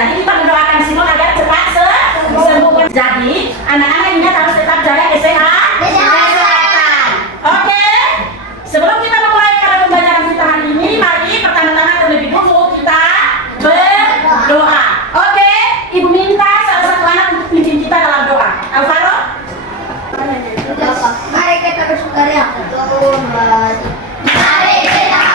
Jadi kita mendoakan Simon agar cepat sembuh. Jadi anak-anak ingat harus tetap jaga kesehatan. Oke. Sebelum kita memulai kalau pembelajaran kita hari ini, mari pertama-tama terlebih dulu kita berdoa. Oke. Ibu minta salah satu anak untuk pimpin kita dalam doa. Alvaro. Mari kita bersukaria. Mari kita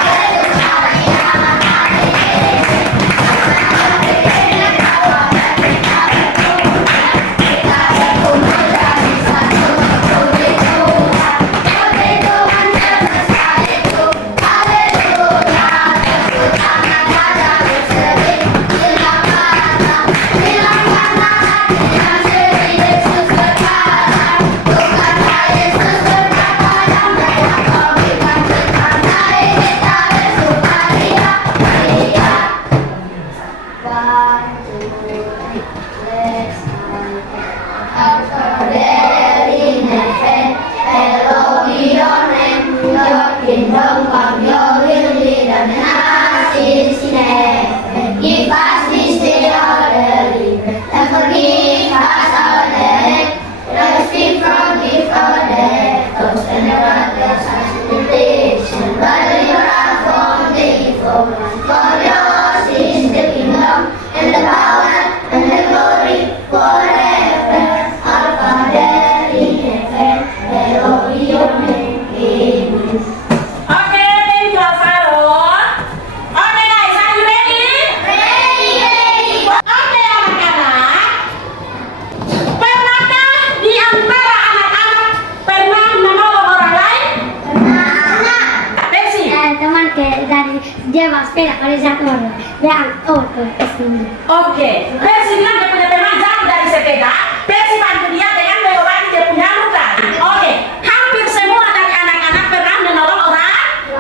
kingdom come, your will be done as it is in heaven. Give us this day our daily bread, and forgive us our debt, let us forgive our debtors, and never let us into temptation, but deliver us from the evil one. For yours is the kingdom, and the power, and the glory forever. Our Father in heaven, hallowed be your name. Amen. Dia bawa sepeda kalau satu orang, dia angkut ke sini. Oke, Persi bilang dia punya teman jauh dari sepeda. Persi bantu dia dengan mengobati dia punya luka. Oke, hampir semua dari anak-anak pernah menolong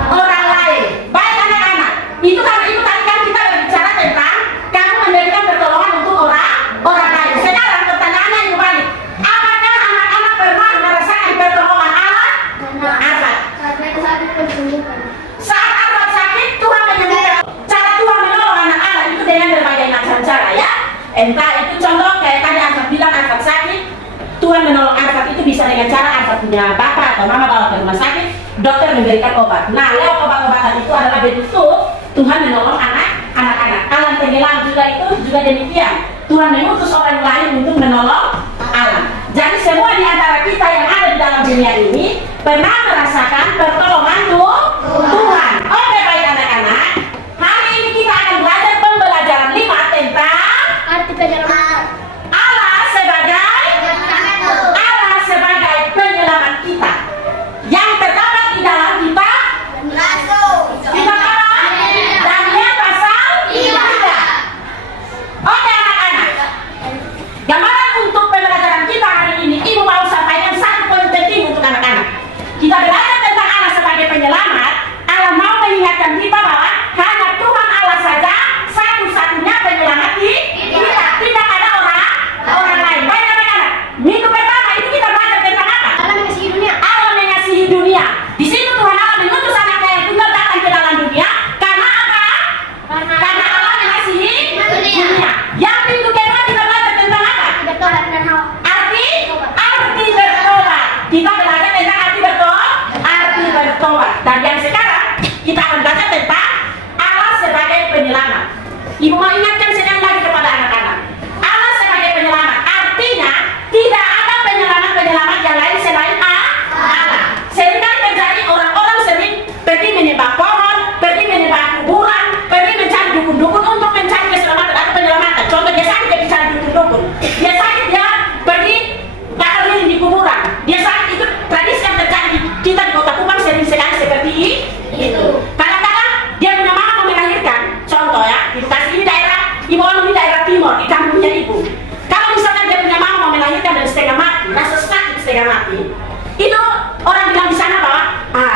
orang lain. Baik anak-anak, itu tadi kan kita berbicara tentang kamu memberikan pertolongan untuk orang lain. Sekarang pertanyaannya yang balik, apakah anak-anak pernah merasakan pertolongan Allah? Apa? Saat Arfad sakit, Tuhan menyembuhkan. Cara Tuhan menolong anak-anak itu dengan berbagai macam cara ya. Entah itu contoh kayak tadi Arfad bilang Arfad sakit, Tuhan menolong Arfad itu bisa dengan cara Arfad punya bapak atau mama bawa ke rumah sakit, dokter memberikan obat. Nah, lewat obat-obatan itu adalah bentuk Tuhan menolong anak-anak. Alam tenggelam juga itu juga demikian. Tuhan mengutus orang lain untuk menolong alam. Jadi semua di antara kita yang ada di dalam dunia ini pernah merasakan pertolongan Tuhan. Oke baik anak-anak, hari ini kita akan belajar pembelajaran 5 tentang Arti penyelamat. Allah sebagai penyelamat kita yang terdapat di dalam kitab apa? Daniel pasal 3. Oke anak-anak, gambaran untuk pembelajaran kita hari ini, Ibu mau sampaikan satu poin penting untuk anak-anak. Kita belajar tentang Allah sebagai penyelamat. Allah mau mengingatkan kita bahwa hanya Tuhan Allah saja satu-satunya penyelamat kita. Tidak ada orang lain. Baik anak-anak, minggu pertama itu kita belajar tentang apa? Allah mengasihi dunia. Allah mengasihi dunia. Di situ Tuhan Allah mengutus anaknya yang tunggal datang ke dalam dunia. Karena apa? Karena Allah mengasihi dunia. Yang minggu kedua kita belajar tentang apa? Bertobat dan hawa. Arti bertobat. Kita belajar tentang arti bertobat. Dan yang sekarang kita akan belajar tentang Allah sebagai penyelamat. Ibu mau ingatkan sekali lagi kepada anak-anak, Allah sebagai penyelamat artinya tidak ada penyelamat yang lain selain Allah. Seringkali terjadi orang-orang sering pergi menyembah pohon, pergi menyembah kuburan, pergi mencari dukun-dukun untuk mencari keselamatan atau penyelamatan. Contoh dia sakit dia mencari dukun-dukun, dia sakit dia pergi keliling di kuburan, dia sakit. Itu tradisi yang terjadi kita di Kota Kupang sering sekali seperti itu. Kadang-kadang dia punya mama mau melahirkan, contoh ya, di Bekasi ini daerah Ibu ini daerah timur, di kampungnya ibu. Kalau misalkan dia punya mama mau melahirkan dan setengah mati, rasa sakit setengah mati, itu orang bilang di sana bahwa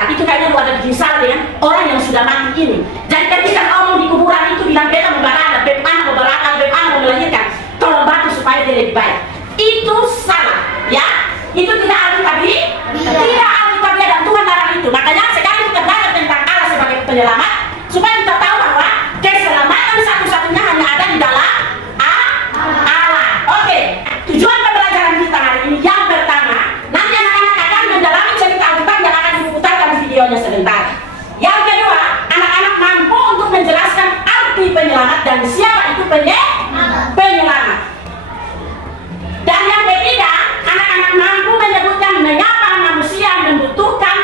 itu kayaknya lu ada bikin salah dengan orang yang sudah mati ini. Jadi ketika orang di kuburan itu bilang beta mau barada, beb anak mau melahirkan, tolong bantu supaya dia lebih baik. Itu salah, ya. Itu tidak alkitabia, tidak alkitabia dan Tuhan larang itu. Makanya sekarang kita belajar tentang Allah sebagai penyelamat supaya kita tahu bahwa keselamatan satu-satunya hanya ada di dalam dan siapa itu penyelamat. Dan yang ketiga, anak-anak mampu menyebutkan mengapa manusia membutuhkan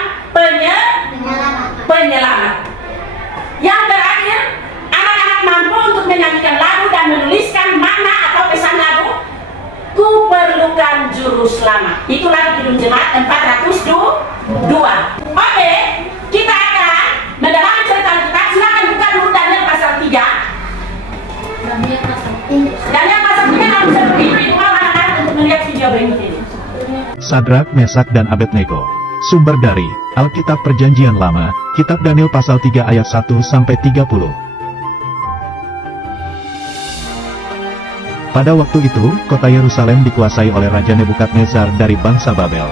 penyelamat. Yang terakhir, anak-anak mampu untuk menyanyikan lagu dan menuliskan makna atau pesan lagu. Ku perlukan juru selamat. Itulah Kidung Jemaat 402. Oke, kita akan mendalami cerita kita. Silakan buka dulu Daniel pasal 3. Daniel pasal 3 lalu seperti itu. Ibu mau anak-anak untuk melihat video berikut ini. Sadrak, Mesak, dan Abednego. Sumber dari Alkitab Perjanjian Lama, Kitab Daniel pasal 3 ayat 1-30. Pada waktu itu, kota Yerusalem dikuasai oleh Raja Nebukadnezar dari bangsa Babel.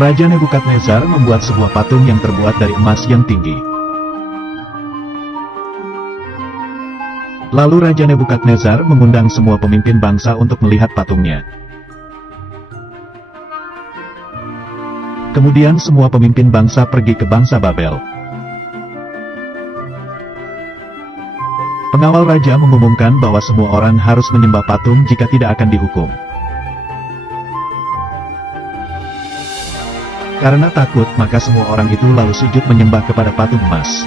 Raja Nebukadnezar membuat sebuah patung yang terbuat dari emas yang tinggi. Lalu Raja Nebukadnezar mengundang semua pemimpin bangsa untuk melihat patungnya. Kemudian semua pemimpin bangsa pergi ke bangsa Babel. Pengawal raja mengumumkan bahwa semua orang harus menyembah patung jika tidak akan dihukum. Karena takut, maka semua orang itu lalu sujud menyembah kepada patung emas.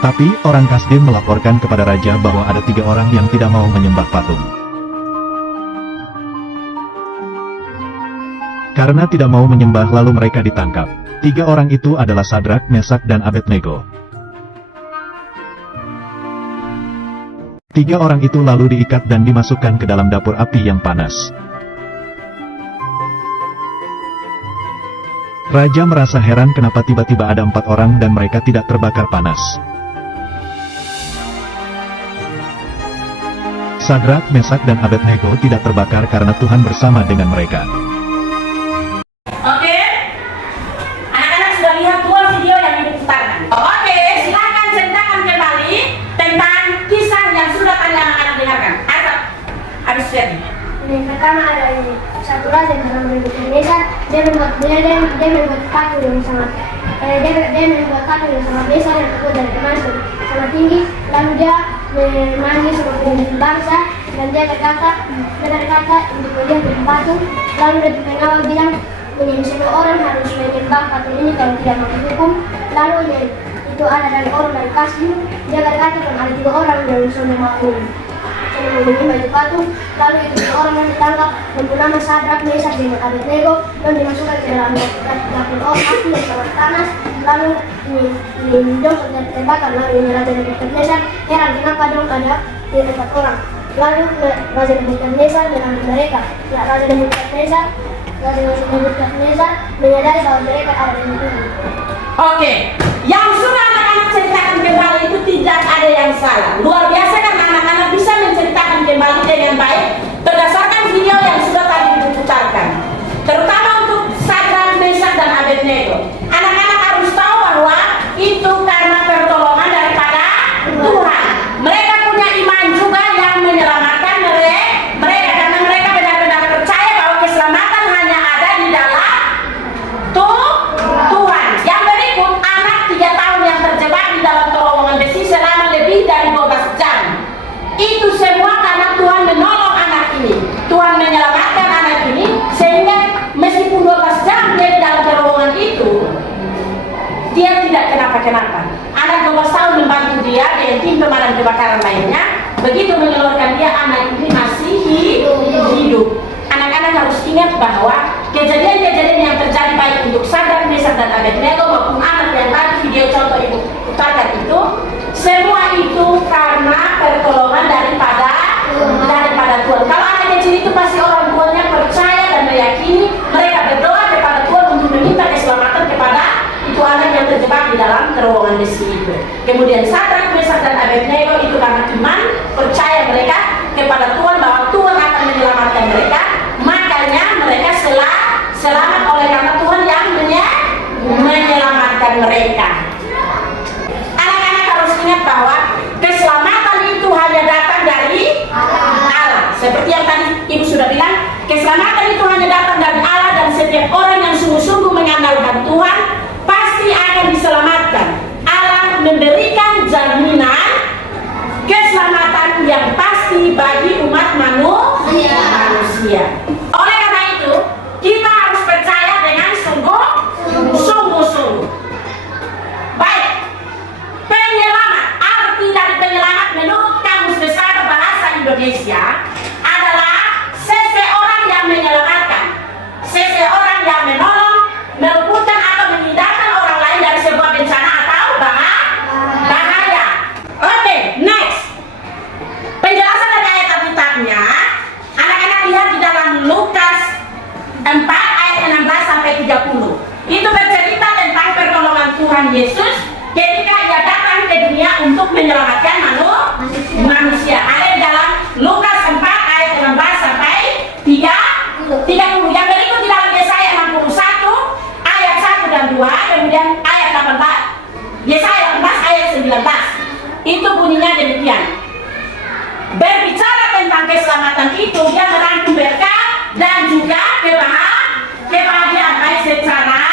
Tapi, orang Kasdim melaporkan kepada raja bahwa ada 3 orang yang tidak mau menyembah patung. Karena tidak mau menyembah lalu mereka ditangkap. 3 orang itu adalah Sadrak, Mesak, dan Abednego. 3 orang itu lalu diikat dan dimasukkan ke dalam dapur api yang panas. Raja merasa heran kenapa tiba-tiba ada 4 orang dan mereka tidak terbakar panas. Sadrak, Mesak, dan Abednego tidak terbakar karena Tuhan bersama dengan mereka. Oke, anak-anak sudah lihat 2 video yang diputarkan. Oke, silakan ceritakan kembali tentang kisah yang sudah tadi anak-anak dengarkan. Harus jadi. Yang pertama ada ini, satu raja yang bernama Nebukadnezar. Dia membuat patung yang sangat besar yang terbuat dari emas yang sangat tinggi. Lalu dia memanggil semua pemimpin bangsa dan dia berkata untuk melihat di patung. Lalu dari pengawal bilang, semua orang harus menyembah patung ini kalau tidak mau dihukum. Lalu itu ada dari orang dari Kasdim. Dia berkata kalau ada 3 orang yang semua mau menyembah itu patung. Lalu itu 3 orang yang ditangkap bernama Sadrak, Mesak, dan Abednego dan dimasukkan ke dalam dapur api yang sangat panas. Lalu ini dong sudah terbakar. Lalu ini Raja Nebukadnezar heran kenapa dong ada 4 orang. Lalu Raja Nebukadnezar mengambil mereka. Ya, Raja Nebukadnezar menyadari bahwa mereka ada di sini. Oke, yang sudah anak-anak ceritakan kembali itu tidak ada yang salah. Luar biasa karena anak-anak bisa menceritakan kembali dengan baik berdasarkan video yang sudah tadi diputarkan. Terutama untuk Sadrak, Mesak, dan Abednego. Anak-anak harus tahu bahwa itu karena pertolongan daripada Tuhan. Mereka punya iman juga yang menyelamatkan mereka karena mereka benar-benar percaya bahwa keselamatan hanya ada di dalam Tuhan. Yang berikut, anak 3 tahun yang terjebak di dalam terowongan besi selama lebih dari 12 jam. Itu semua karena Tuhan menolong anak ini. Tuhan menyelamatkan anak ini sehingga meskipun 12 jam dia di dalam terowongan itu, dia tidak kenapa-kenapa. Anak 12 tahun membantu dia dengan tim pemadam kebakaran lainnya. Begitu mengeluarkan dia, anak ini masih hidup. Anak-anak harus ingat bahwa kejadian-kejadian yang terjadi baik untuk Sadrak, Mesak, dan Abednego maupun anak yang tadi video contoh ibu putarkan itu, semua itu karena pertolongan daripada Tuhan. Kalau anak kecil itu pasti orang tuanya percaya dan meyakini, mereka berdoa kepada Tuhan untuk meminta keselamatan kepada itu anak yang terjebak di dalam terowongan besi itu. Kemudian Sadrak, Mesak, dan Abednego itu karena iman, percaya mereka kepada Tuhan bahwa Tuhan akan menyelamatkan mereka. Makanya mereka selamat oleh karena Tuhan yang menyelamatkan mereka. Anak-anak harus ingat bahwa keselamatan itu hanya datang dari Allah. Seperti yang tadi ibu sudah bilang, keselamatan itu hanya datang dari Allah dan setiap orang yang sungguh-sungguh mengandalkan Tuhan bagi umat manusia. Oleh karena itu, kita harus percaya dengan sungguh-sungguh. Baik, penyelamat. Arti dari penyelamat menurut Kamus Besar Bahasa Indonesia adalah seseorang yang menyelamatkan, seseorang yang menolong, meluputkan atau menghindarkan orang lain dari sebuah bencana atau bahaya. Oke, next. Penjelasan dari ayat Alkitabnya, anak-anak lihat di dalam Lukas 4 ayat 16 sampai 30. Itu bercerita tentang pertolongan Tuhan Yesus ketika ia datang ke dunia untuk menyelamatkan manusia. Ada di dalam Lukas 4 ayat 16 sampai 30. Yang berikut di dalam Yesaya 61 ayat 1 dan 2, kemudian ayat 18. Yesaya 18 ayat 19. Itu bunyinya demikian. Berbicara tentang keselamatan itu, dia merangkum berkat dan juga kebahagiaan baik secara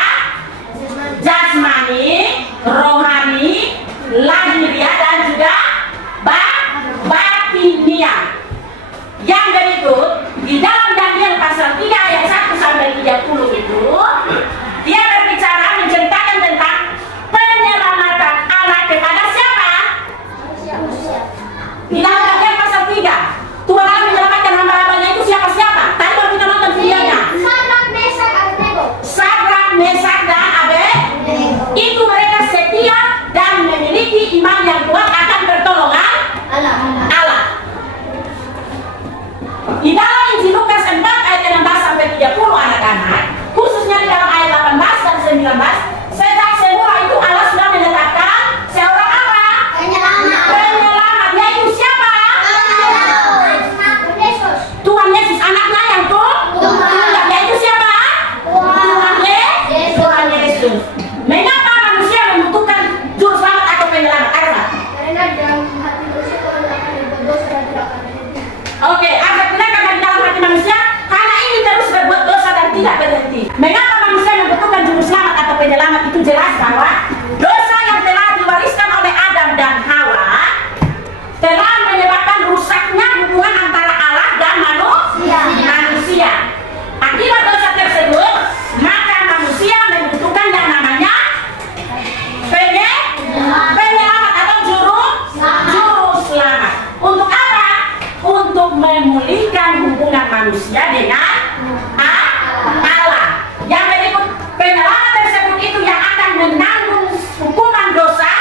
jasmani, rohani, lahiriah dan juga batiniah. Yang berikut di dalam Daniel pasal 3 ayat 1 sampai 30 itu, dia berbicara menceritakan tentang penyelamatan Allah kepada siapa? Di dalam Daniel pasal 3, Tuhan Allah menyelamatkan hamba-hambanya itu siapa-siapa? Tadi baru kita nonton videonya. Sadrak, Mesak dan Abednego. Itu mereka setia dan memiliki iman yang kuat akan pertolongan Allah. Di dalam Injil Lukas 4 ayat 16 sampai 30 anak-anak, khususnya di dalam ayat 18 dan 19, sejak semula itu Allah sudah menetapkan seorang apa? Penyelamat, yaitu siapa? Tuhan Yesus, anaknya yang tunggal, yaitu siapa? Tuhan Yesus. Mengapa manusia membutuhkan juru selamat atau penyelamat? Karena di dalam hati manusia Tuhan akan berdosa dan tidak akan berhenti. Oke, artinya karena di dalam hati manusia karena ini terus berbuat dosa dan tidak berhenti. Mengapa manusia membutuhkan juru selamat atau penyelamat? Itu jelas bahwa dosa yang telah diwariskan oleh Adam dan Hawa telah menyebabkan rusaknya hubungan antara Allah dan manusia. Akibat dosa tersebut, maka manusia membutuhkan yang namanya penyelamat atau juru selamat. Untuk apa? Untuk memulihkan hubungan manusia dengan Allah. Yang berikut, penyelamat tersebut itu yang akan menanggung hukuman dosa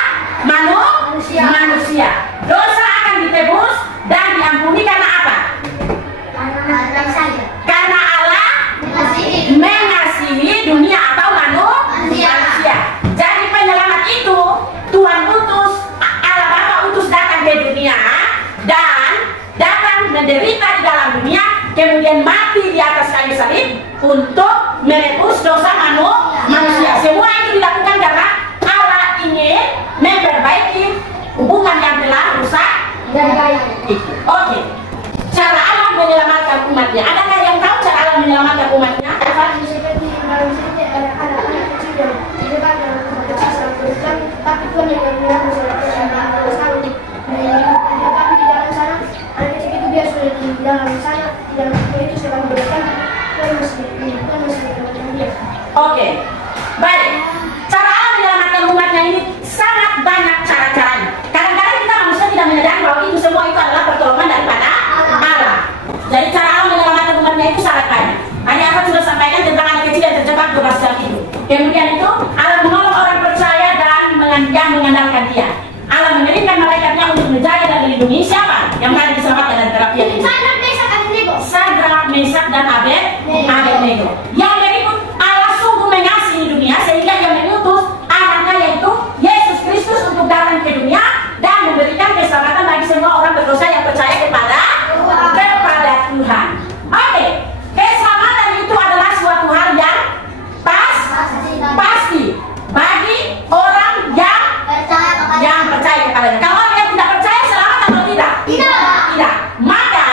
manusia. Dosa akan ditebus dan diampuni karena apa? Karena Allah mengasihi dunia atau manusia. Jadi penyelamat itu Tuhan utus, Allah Bapa utus datang ke dunia dan datang menderita di dalam dunia, kemudian mati di atas kayu salib untuk menebus dosa manusia. Semua itu dilakukan karena Allah ingin memperbaiki hubungan yang telah rusak dan baik. Oke, cara Allah menyelamatkan umatnya. Adakah yang tahu cara Allah menyelamatkan umatnya? Seperti dalam sini anak-anak kecil yang terjebak dalam kecil selama berjam, tapi Tuhan yang menyelamatkan selama tapi di dalam sana anak kecil itu biar sudah di dalam sana, di dalam itu selama berjam, Tuhan masih menyelamatkan dia. Oke, baik. Cara Allah menyelamatkan umatnya ini sangat banyak cara-caranya. Kadang-kadang kita manusia tidak menyadari bahwa itu semua itu adalah pertolongan daripada Allah. Jadi cara Allah menyelamatkan umatnya itu sangat banyak. Hanya aku sudah sampaikan tentang anak kecil yang terjebak 12 jam itu. Kemudian itu Allah menolong orang percaya dan yang mengandalkan Dia. Allah mengirimkan malaikatnya untuk menjaga dan melindungi siapa yang tadi diselamatkan dari terapi yang ini. Sadrak, Mesak dan Abednego. Yang berikut, Allah sungguh mengasihi dunia sehingga Ia mengutus anaknya yaitu Yesus Kristus untuk datang ke dunia dan memberikan keselamatan bagi semua orang berdosa yang percaya kepada Tuhan. Oke, keselamatan itu adalah suatu hal yang pasti bagi orang yang percaya kepadanya. Kalau orang yang tidak percaya, selamat atau tidak? Maka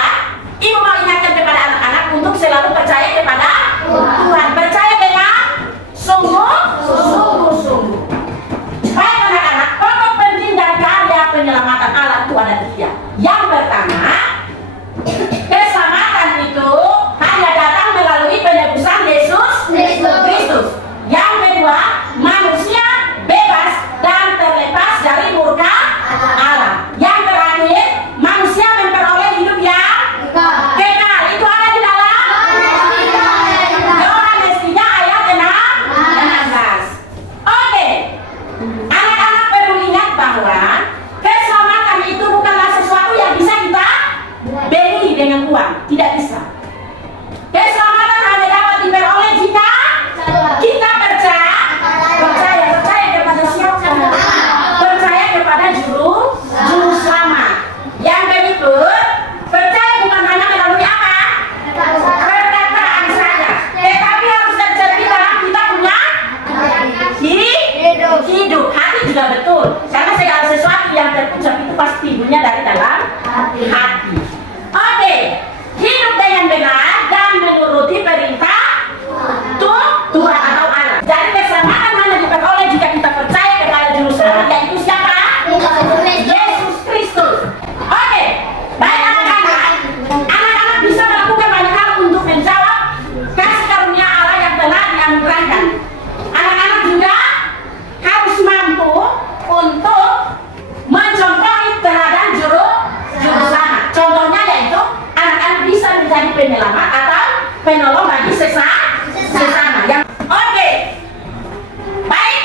ibu mau ingatkan kepada anak-anak untuk selalu percaya kepada Tuhan. sesama. Yang oke. Baik,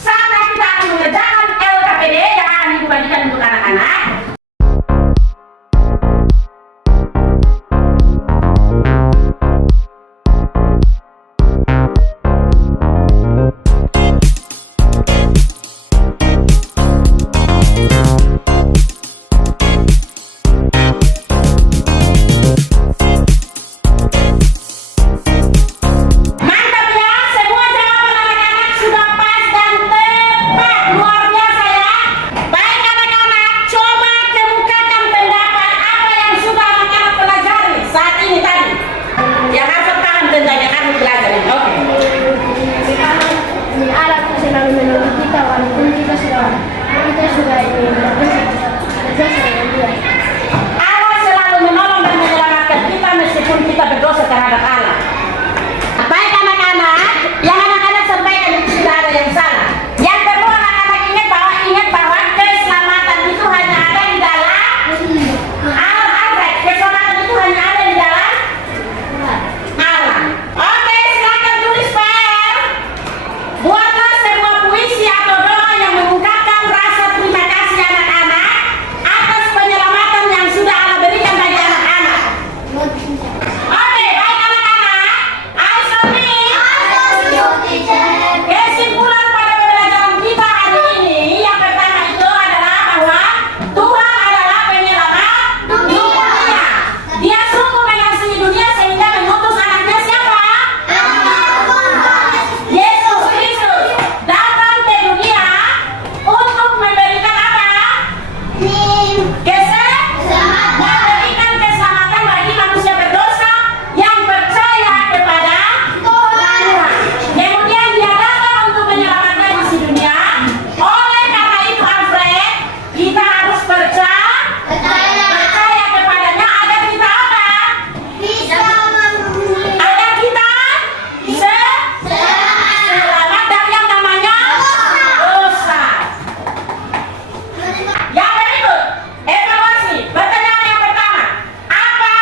saatnya kita akan mengerjakan LKPD yang akan dibagikan untuk anak-anak. Allah selalu menolong dan menyelamatkan kita meskipun kita berdosa terhadap Allah. Baik anak-anak, yang anak-anak sampaikan itu tidak ada yang salah. Yang perlu anak-anak ingat bahwa keselamatan itu hanya ada di dalam Allah. Keselamatan itu hanya ada di dalam Allah. Oke, silakan tulis PR. Buatlah sebuah puisi atau doa yang mengungkapkan rasa terima kasih anak-anak atas penyelamatan yang sudah Allah berikan bagi anak-anak. Oke, baik anak-anak. Eyes on me. Kesimpulan pada pembelajaran kita hari ini yang pertama itu adalah bahwa Tuhan adalah penyelamat dunia. Dia sungguh mengasihi dunia sehingga mengutus anaknya siapa? Yesus Kristus datang ke dunia untuk memberikan apa? Memberikan keselamatan bagi manusia berdosa yang percaya kepada Tuhan. Kemudian dia datang untuk menyelamatkan isi dunia. Oleh karena itu Alfred, kita harus percaya kepadanya agar kita apa? Agar kita selamat dari yang namanya dosa. Yang berikut, evaluasi. Pertanyaan yang pertama, apa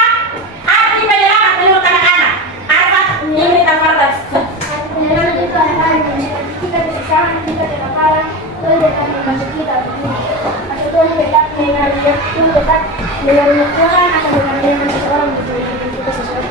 arti penyelamat menurut anak-anak? Apa ini Tafarda? Penyelamat itu adalah menyelamatkan kita dari kesalahan, kita dari kepala, Tuhan datang membantu kita. Atau Tuhan datang dengan Tuhan akan mengaruniakan seseorang untuk kita sesuatu.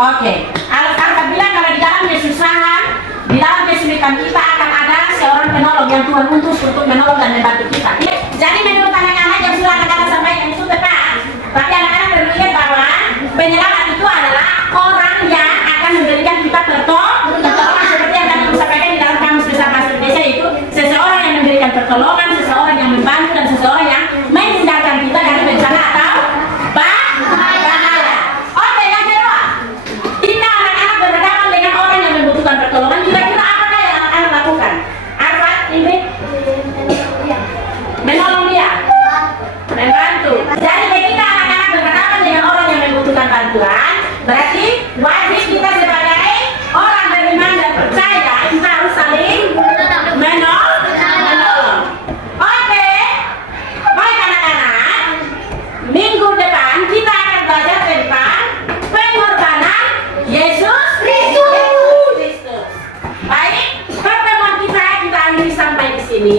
Oke, Alkitab bilang kalau di dalam kesusahan, di dalam kesulitan kita akan ada seorang penolong yang Tuhan utus untuk menolong dan membantu kita. Jadi menurut anak-anak yang sudah anak-anak sampaikan itu tepat. Tapi anak-anak perlu ingat bahwa penyelamat itu adalah orang yang akan memberikan kita pertolongan seperti yang tadi disampaikan di dalam kamus besar bahasa Indonesia, itu seseorang yang memberikan pertolongan, seseorang yang membantu, dan seseorang yang menghindarkan kita dari bencana atau bahaya. Oke, yang kedua, jika anak-anak berhadapan dengan orang yang membutuhkan pertolongan, kira-kira apakah yang anak-anak lakukan? Arfad, Ingrid? Menolong dia, membantu. Jadi ketika anak-anak berhadapan dengan orang yang membutuhkan bantuan, berarti wajib kita sebagai orang beriman dan percaya kita harus saling menolong. Oke, baik anak-anak. Minggu depan kita akan belajar tentang pengorbanan Yesus Kristus. Baik, pertemuan kita akhiri sampai di sini.